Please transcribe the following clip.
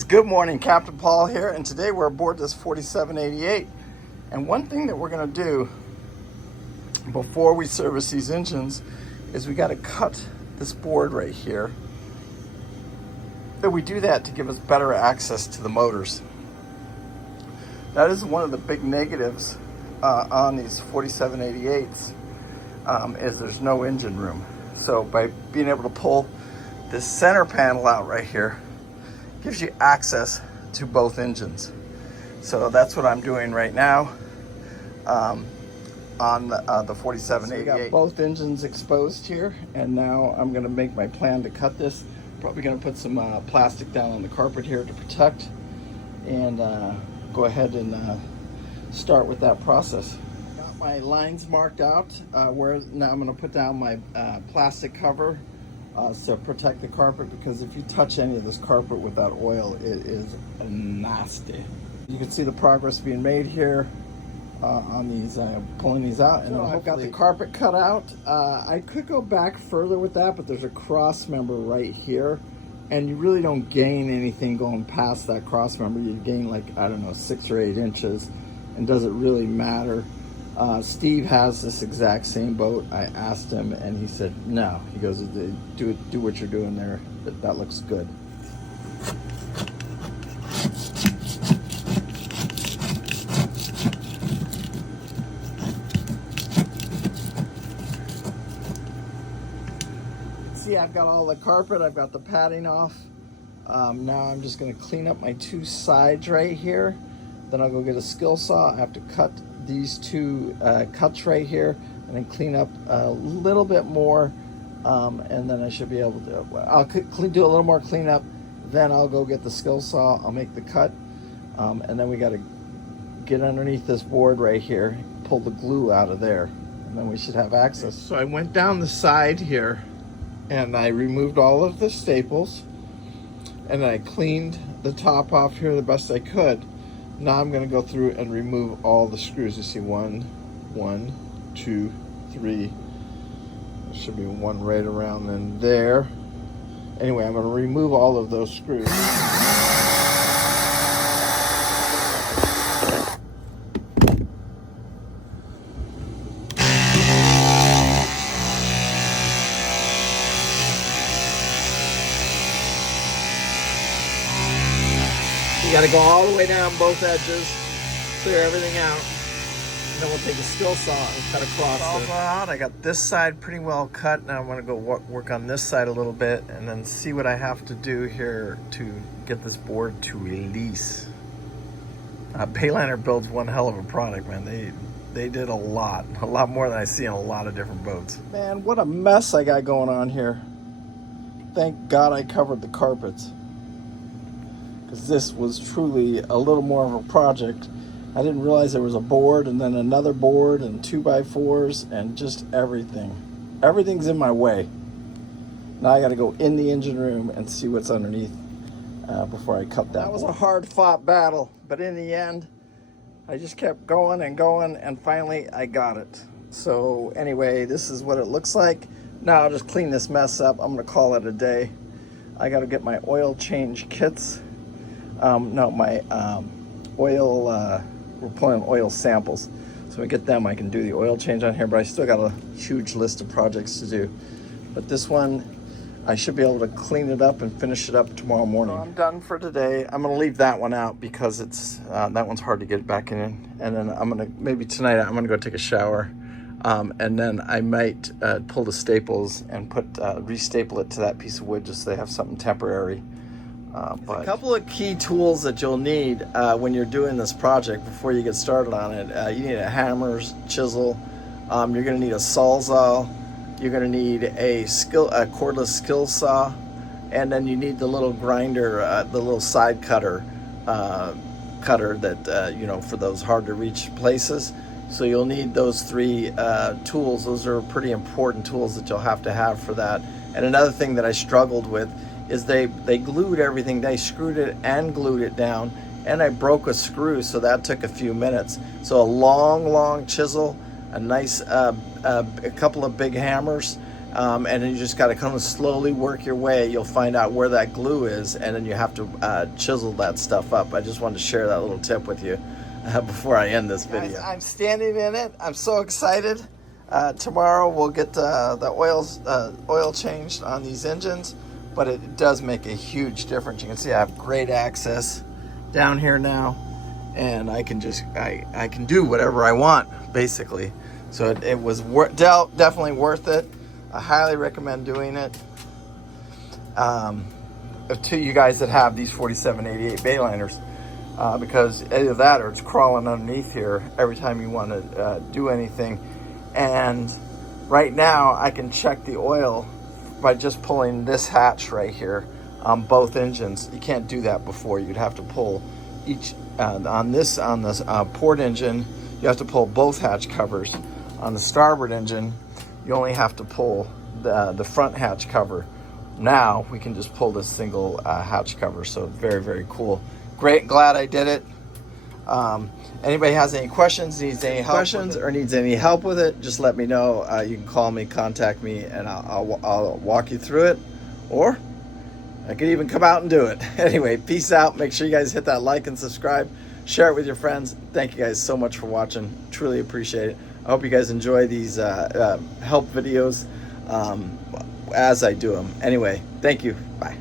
Good morning, Captain Paul here, and today we're aboard this 4788. And one thing that we're going to do before we service these engines is we got to cut this board right here. And we do that to give us better access to the motors. That is one of the big negatives on these 4788s is there's no engine room. So by being able to pull this center panel out right here, gives you access to both engines. So that's what I'm doing right now on the 4788. So we got both engines exposed here, and now I'm gonna make my plan to cut this. Probably gonna put some plastic down on the carpet here to protect, and go ahead and start with that process. Got my lines marked out where now I'm gonna put down my plastic cover to protect the carpet, because if you touch any of this carpet with that oil, it is nasty. You can see the progress being made here on these, pulling these out. And I've got the carpet cut out. I could go back further with that, but there's a cross member right here, and you really don't gain anything going past that cross member. You gain like, I don't know, 6 or 8 inches, and does it really matter? Steve has this exact same boat. I asked him and he said no. He goes, do what you're doing there. That looks good. See, I've got all the carpet, I've got the padding off. Now I'm just going to clean up my 2 sides right here. Then I'll go get a skill saw. I have to cut these 2 cuts right here, and then clean up a little bit more, and then I should be able to, I'll do a little more cleanup, then I'll go get the skill saw, I'll make the cut, and then we got to get underneath this board right here, pull the glue out of there, and then we should have access. So I went down the side here, and I removed all of the staples, and I cleaned the top off here the best I could. Now I'm going to go through and remove all the screws. You see 1, 2, 3. There should be one right around in there. Anyway, I'm going to remove all of those screws. You got to go all the way down both edges, clear everything out, and then we'll take a skill saw and cut across it. Out. I got this side pretty well cut. Now I'm going to go work on this side a little bit and then see what I have to do here to get this board to release. Bayliner builds one hell of a product, man. They did a lot more than I see on a lot of different boats. Man, what a mess I got going on here. Thank God I covered the carpets, because this was truly a little more of a project. I didn't realize there was a board and then another board and 2x4s and just everything. Everything's in my way. Now I got to go in the engine room and see what's underneath before I cut that. That was a hard fought battle, but in the end, I just kept going and going, and finally I got it. So anyway, this is what it looks like. Now I'll just clean this mess up. I'm gonna call it a day. I got to get my oil change kits. My oil, we're pulling oil samples. So when I get them, I can do the oil change on here, but I still got a huge list of projects to do. But this one, I should be able to clean it up and finish it up tomorrow morning. So I'm done for today. I'm gonna leave that one out because it's, that one's hard to get back in. And then maybe tonight, I'm gonna go take a shower. And then I might pull the staples and restaple it to that piece of wood just so they have something temporary. But a couple of key tools that you'll need when you're doing this project before you get started on it. You need a hammer, chisel. You're going to need a sawzall. You're going to need a cordless skill saw, and then you need the little grinder, the little side cutter that for those hard to reach places. So you'll need those 3 tools. Those are pretty important tools that you'll have to have for that. And another thing that I struggled with is they glued everything. They screwed it and glued it down, and I broke a screw, so that took a few minutes. So a long chisel, a nice a couple of big hammers, and then you just got to kind of slowly work your way. You'll find out where that glue is, and then you have to chisel that stuff up. I just wanted to share that little tip with you before I end this video. Guys, I'm standing in it. I'm so excited. Tomorrow we'll get the oil changed on these engines, but it does make a huge difference. You can see I have great access down here now, and I can just I can do whatever I want basically. So it was definitely worth it. I highly recommend doing it. To you guys that have these 4788 Bayliners, because either that or it's crawling underneath here every time you want to do anything. And right now I can check the oil by just pulling this hatch right here on both engines. You can't do that before. You'd have to pull each on the port engine. You have to pull both hatch covers. On the starboard engine, you only have to pull the front hatch cover. Now we can just pull this single hatch cover. So very, very cool. Great, glad I did it. Anybody has any questions, needs any help with it, just let me know. You can call me, contact me, and I'll walk you through it, or I could even come out and do it. Anyway, peace out. Make sure you guys hit that like and subscribe. Share it with your friends. Thank you guys so much for watching. Truly appreciate it. I hope you guys enjoy these help videos as I do them. Anyway, thank you. Bye.